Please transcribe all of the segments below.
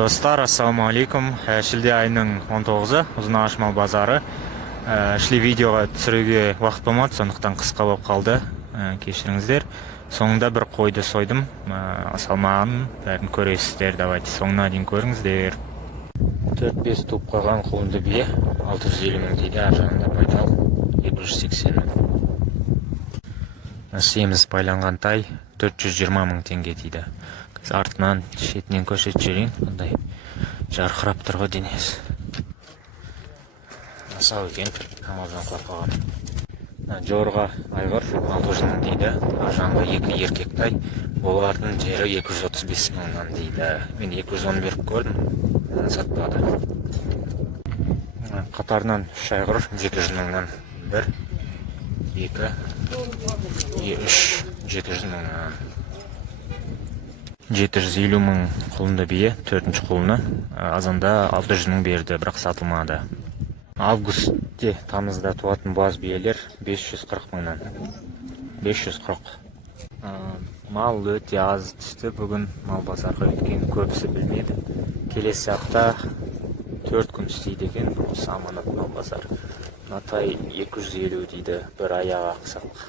Достар, ассалаумағалейкум. Шілде айының 19-ы Ұзынағаш мал базары. Шіле видеоға түсіруге уақыт болмады, сондықтан қысқа болып қалды. Кешіріңіздер. Соңында бір қойды сойдым. Салмағын бәрін көресіздер. Давайте соңына дейін көріңіздер. 4-5 туып қойған құлынды бие 650 мың дейді, ар жағында байтал 280 мың. Семіз байланған тай 420 мың теңге дейді. Артынан шетінен көрсетіп жіберейін, қандай жарқырап тұр ғой денесі. Асау екен, камаздан құлап қалған. Жорға айғыр 600 мың дейді, ар жағында 2 еркек тай, олардың жері 235 мыңнан дейді. Мен 210 беріп көрдім, сатпады. Қатарынан 3 айғыр 700 мыңнан 1, 2, 3, 700 мыңнан. 750 мың құлынды бие, 4-ші құлыны. Азанда 600 мың берді, бірақ сатылмады. Августте, тамызда туатын буаз биелер 540 мыңнан. 540. Мал өте аз түсті бүгін, мал базарға өткен көбісі білмеді. Келесі апта 4 күн істейді екен, осы аманат мал базар. Натай 250 дейді, бір аяғы ақсақ.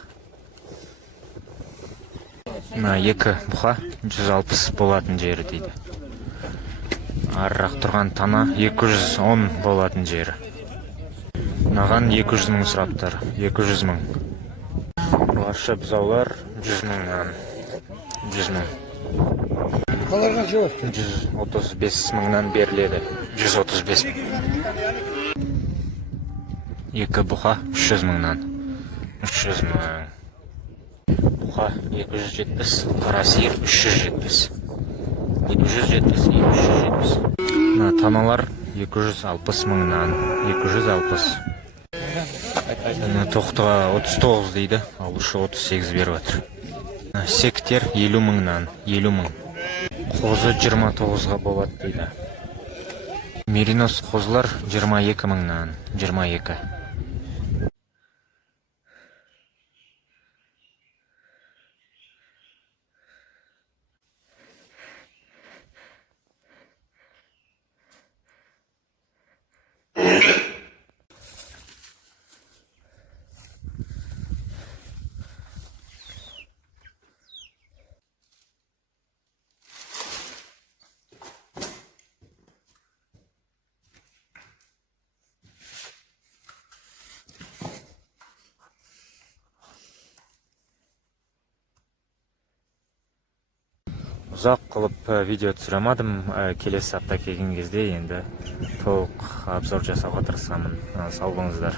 Екі бұқа 160 болатын жері дейді. Арырақ тұрған тана 210 болатын жері. Наған 200 мың сұраптар, 200 мың. Ұрғашы бұзаулар 100 мыңнан. 100 мың. Қаларға жоқ. 135 мыңнан беріледі. 135 мың. Екі бұқа 300 мыңнан. 300 мың. Бұқа 270, қара сиыр 370. 270, 370. Таналар 260 мыңнан. 260. Тоқтыға 39 дейді, алушы 38 беріп отыр. Сектер 50 мыңнан. 50 мың. Қозы 29-ға болады дейді. Меринос қозылар 22 мыңнан. 22. Ұзақ қылып видео түсіремадым, келесі апта келген кезде енді толық обзор жасауға тырысамын. Сау болыңыздар.